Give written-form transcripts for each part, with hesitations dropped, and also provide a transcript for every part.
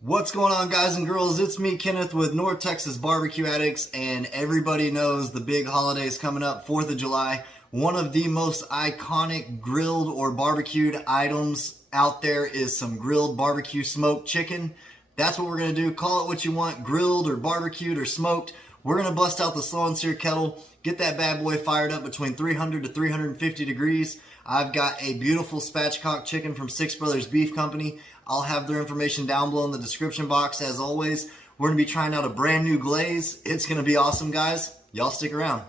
What's going on, guys and girls? It's me, Kenneth, with North Texas Barbecue Addicts, and everybody knows the big holidays coming up, 4th of July. One of the most iconic grilled or barbecued items out there is some grilled barbecue smoked chicken. That's what we're going to do. Call it what you want, grilled or barbecued or smoked. We're going to bust out the slow and sear kettle, get that bad boy fired up between 300 to 350 degrees. I've got a beautiful spatchcock chicken from Six Brothers Beef Company. I'll have their information down below in the description box as always. We're going to be trying out a brand new glaze. It's going to be awesome, guys. Y'all stick around.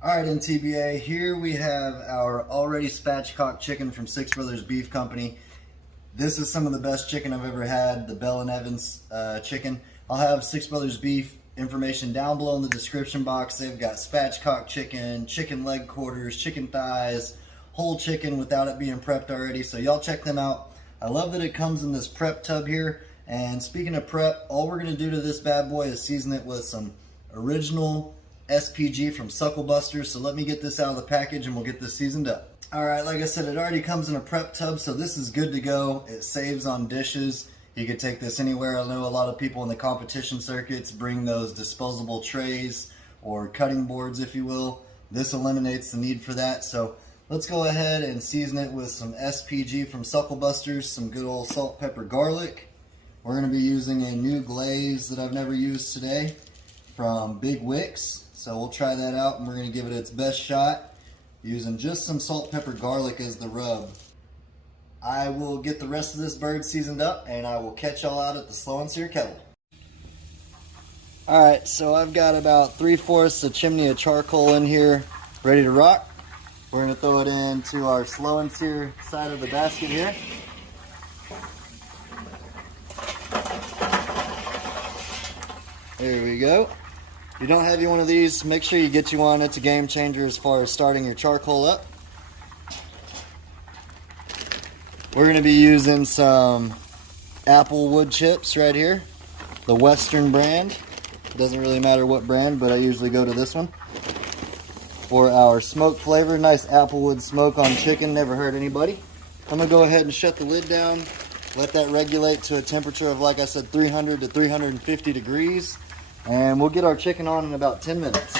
Alright, NTBA, here we have our already spatchcock chicken from Six Brothers Beef Company. This is some of the best chicken I've ever had, the Bell & Evans chicken. I'll have Six Brothers Beef information down below in the description box. They've got spatchcock chicken, chicken leg quarters, chicken thighs, whole chicken without it being prepped already. So y'all check them out. I love that it comes in this prep tub here. And speaking of prep, all we're going to do to this bad boy is season it with some original SPG from Suckle Busters. So let me get this out of the package and we'll get this seasoned up. Alright, like I said, it already comes in a prep tub, so this is good to go. It saves on dishes. You could take this anywhere. I know a lot of people in the competition circuits bring those disposable trays or cutting boards, if you will. This eliminates the need for that. So let's go ahead and season it with some SPG from Suckle Busters, some good old salt, pepper, garlic. We're going to be using a new glaze that I've never used today from Big Wicks. So we'll try that out and we're going to give it its best shot using just some salt, pepper, garlic as the rub. I will get the rest of this bird seasoned up and I will catch y'all out at the slow and sear kettle. Alright, so I've got about 3/4 a chimney of charcoal in here ready to rock. We're going to throw it into our slow and sear side of the basket here. There we go. If you don't have one of these, make sure you get you one. It's a game changer as far as starting your charcoal up. We're going to be using some Applewood chips right here, the Western brand. It doesn't really matter what brand, but I usually go to this one for our smoke flavor. Nice Applewood smoke on chicken, never hurt anybody. I'm going to go ahead and shut the lid down, let that regulate to a temperature of, like I said, 300 to 350 degrees. And we'll get our chicken on in about 10 minutes.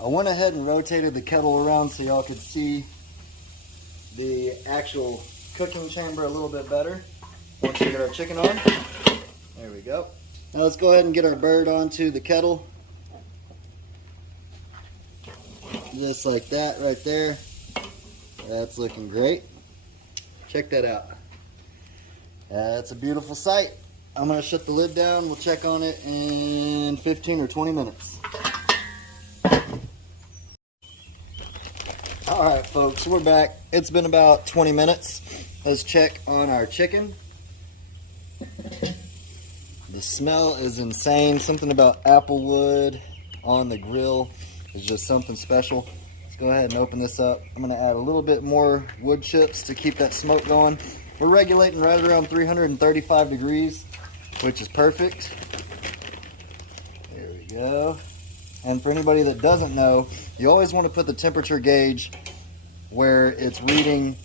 I went ahead and rotated the kettle around so y'all could see the actual cooking chamber a little bit better. Once we get our chicken on. There we go. Now let's go ahead and get our bird onto the kettle. Just like that right there. That's looking great. Check that out. That's a beautiful sight. I'm going to shut the lid down. We'll check on it in 15 or 20 minutes. Alright folks, we're back. It's been about 20 minutes. Let's check on our chicken. The smell is insane. Something about Applewood on the grill is just something special. Let's go ahead and open this up. I'm going to add a little bit more wood chips to keep that smoke going. We're regulating right around 335 degrees, which is perfect. There we go. And for anybody that doesn't know, you always want to put the temperature gauge where it's reading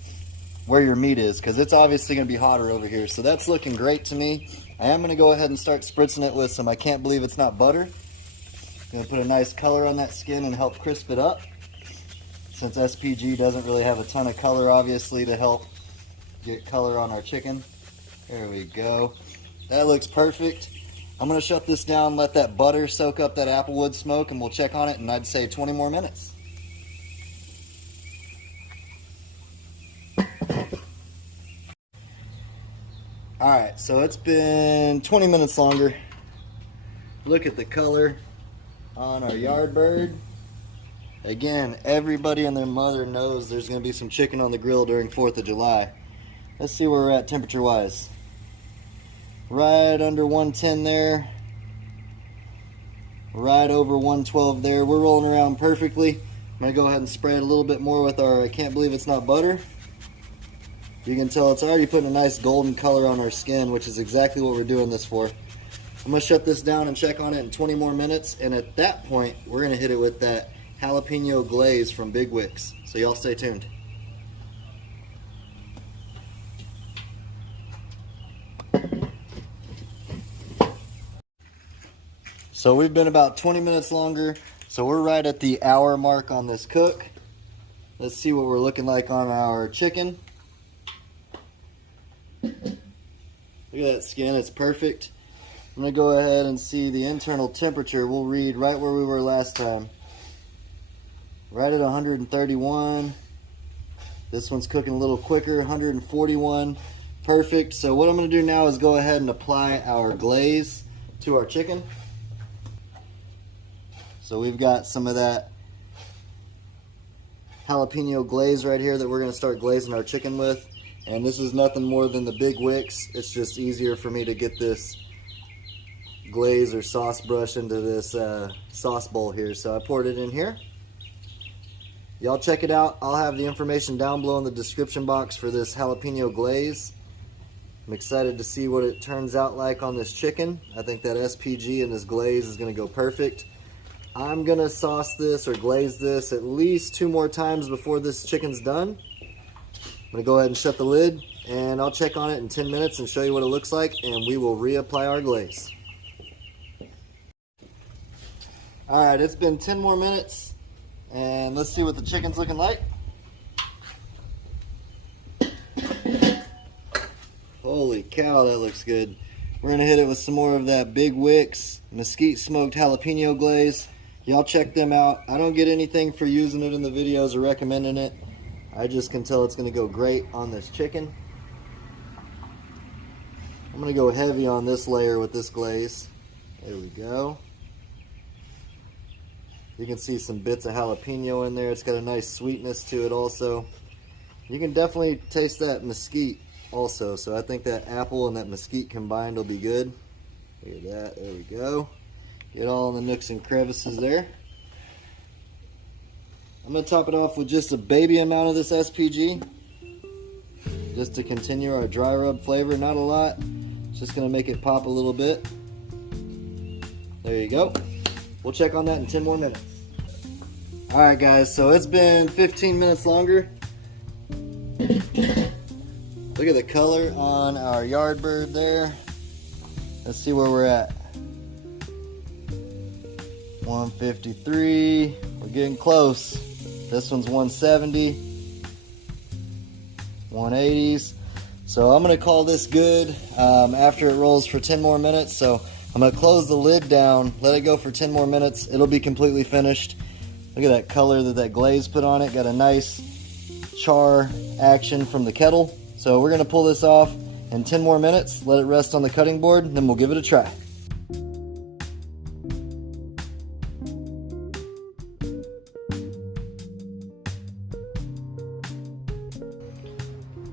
where your meat is, because it's obviously going to be hotter over here. So that's looking great to me. I am going to go ahead and start spritzing it with some I can't believe it's not butter. Going to put a nice color on that skin and help crisp it up. Since SPG doesn't really have a ton of color, obviously, to help get color on our chicken. There we go. That looks perfect. I'm going to shut this down, let that butter soak up that Applewood smoke, and we'll check on it in, I'd say, 20 more minutes. Alright, so it's been 20 minutes longer. Look at the color on our yard bird. Again, everybody and their mother knows there's going to be some chicken on the grill during 4th of July. Let's see where we're at temperature wise. Right under 110 there. Right over 112 there. We're rolling around perfectly. I'm going to go ahead and spray it a little bit more with our I can't believe it's not butter. You can tell it's already putting a nice golden color on our skin, which is exactly what we're doing this for. I'm going to shut this down and check on it in 20 more minutes, and at that point, we're going to hit it with that jalapeno glaze from Big Wicks. So y'all stay tuned. So we've been about 20 minutes longer. So we're right at the hour mark on this cook. Let's see what we're looking like on our chicken. Look at that skin, it's perfect. I'm gonna go ahead and see the internal temperature. We'll read right where we were last time. Right at 131. This one's cooking a little quicker, 141. Perfect. So what I'm gonna do now is go ahead and apply our glaze to our chicken. So we've got some of that jalapeno glaze right here that we're gonna start glazing our chicken with. And this is nothing more than the Big Wicks. It's just easier for me to get this glaze or sauce brush into this sauce bowl here. So I poured it in here. Y'all check it out. I'll have the information down below in the description box for this jalapeno glaze. I'm excited to see what it turns out like on this chicken. I think that SPG and this glaze is gonna go perfect. I'm gonna sauce this or glaze this at least 2 more times before this chicken's done. I'm gonna go ahead and shut the lid, and I'll check on it in 10 minutes and show you what it looks like, and we will reapply our glaze. All right, it's been 10 more minutes, and let's see what the chicken's looking like. Holy cow, that looks good. We're gonna hit it with some more of that Big Wicks mesquite smoked jalapeno glaze. Y'all check them out. I don't get anything for using it in the videos or recommending it. I just can tell it's gonna go great on this chicken. I'm gonna go heavy on this layer with this glaze. There we go. You can see some bits of jalapeno in there. It's got a nice sweetness to it also. You can definitely taste that mesquite also. So I think that apple and that mesquite combined will be good. Look at that, there we go. Get all in the nooks and crevices there. I'm gonna top it off with just a baby amount of this SPG, just to continue our dry rub flavor. Not a lot, it's just gonna make it pop a little bit. There you go. We'll check on that in 10 more minutes. All right guys, so it's been 15 minutes longer. Look at the color on our yard bird there. Let's see where we're at. 153, we're getting close. This one's 170, 180s. So I'm gonna call this good after it rolls for 10 more minutes. So I'm gonna close the lid down, let it go for 10 more minutes. It'll be completely finished. Look at that color that that glaze put on it. Got a nice char action from the kettle. So we're gonna pull this off in 10 more minutes, let it rest on the cutting board, and then we'll give it a try.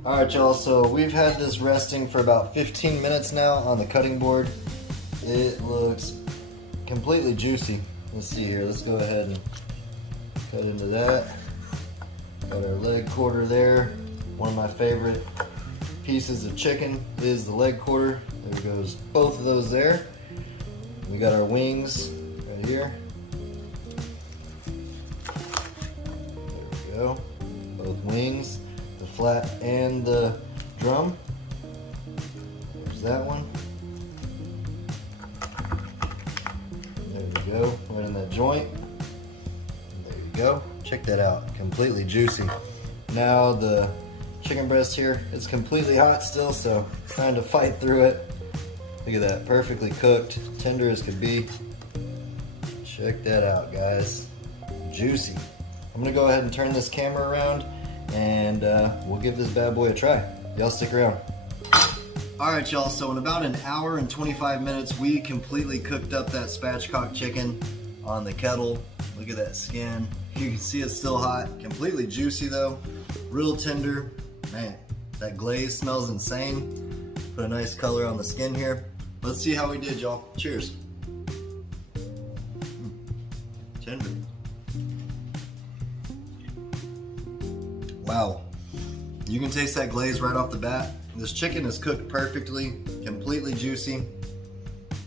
All right, y'all, so we've had this resting for about 15 minutes now on the cutting board. It looks completely juicy. Let's see here, let's go ahead and cut into that. Got our leg quarter there. One of my favorite pieces of chicken is the leg quarter. There goes both of those there. We got our wings right here. There we go, both wings. The flat and the drum. There's that one. There we go, right in that joint. There you go. Check that out, completely juicy. Now the chicken breast here, it's completely hot still, so trying to fight through it. Look at that, perfectly cooked, tender as could be. Check that out, guys. Juicy. I'm gonna go ahead and turn this camera around, and we'll give this bad boy a try. Y'all stick around. All right, y'all, so in about an hour and 25 minutes, we completely cooked up that spatchcock chicken on the kettle. Look at that skin. You can see it's still hot, completely juicy though, real tender. Man, that glaze smells insane. Put a nice color on the skin here. Let's see how we did, y'all. Cheers. Tender. Wow, you can taste that glaze right off the bat. This chicken is cooked perfectly, completely juicy.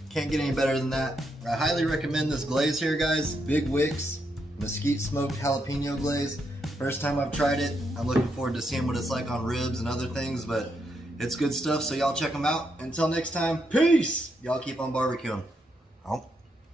Can't get any better than that. I highly recommend this glaze here, guys. Big Wicks. mesquite smoked jalapeno glaze. First time I've tried it. I'm looking forward to seeing what it's like on ribs and other things, but it's good stuff, so y'all check them out. Until next time, peace! Y'all keep on barbecuing. Oh.